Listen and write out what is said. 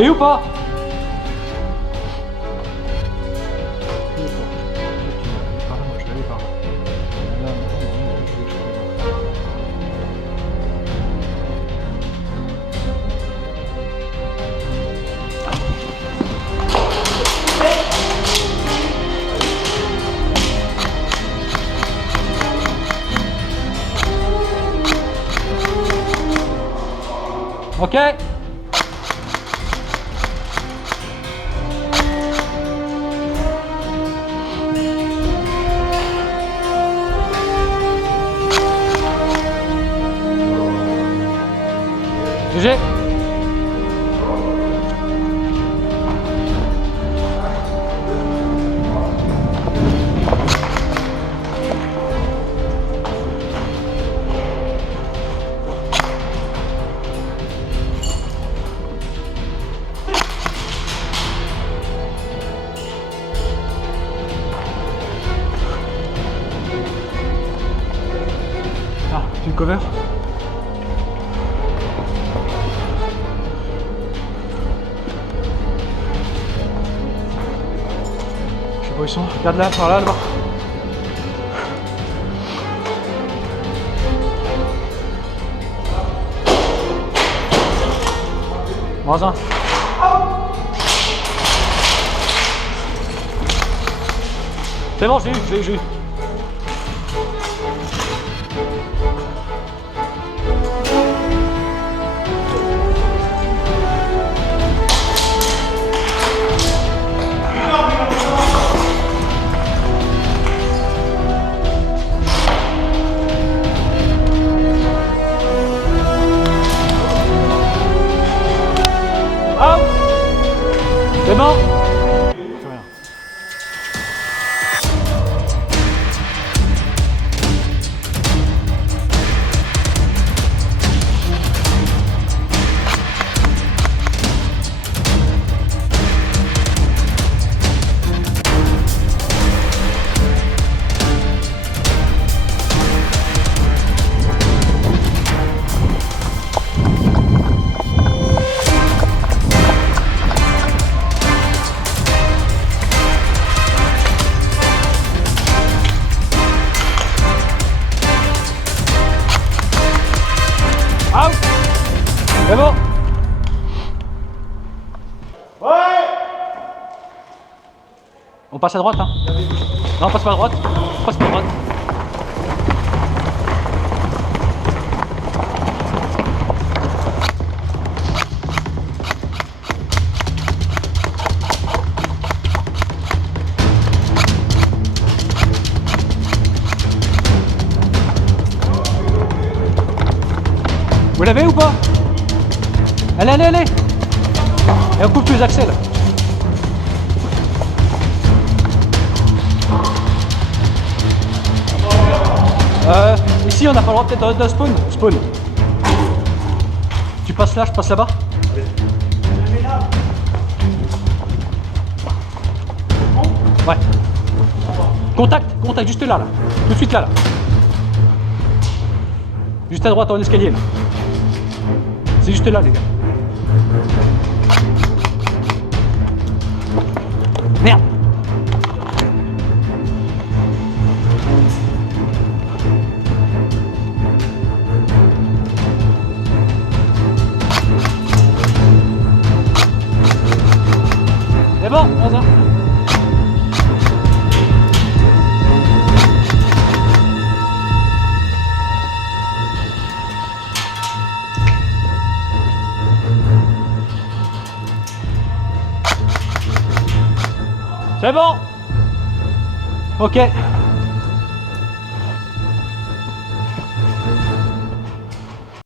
T'es où pas? Ok. GG. Ah, tu me cover? Je sais pas où ils sont. Regarde là, par là, là-bas. Voisin. C'est bon, j'ai eu. Out. C'est bon. Out. C'est bon. Ouais. On passe à droite, hein. Non, on passe pas à droite. On passe pas à droite. Vous l'avez ou pas? Allez. Et on coupe tous les accès là. Ici on n'a pas le droit peut-être de spawn. Tu passes là, je passe là-bas. Ouais. Contact juste là. Tout de suite là. Juste à droite en escalier là. C'est juste là les gars. Merde. C'est bon, on va. C'est bon. Ok.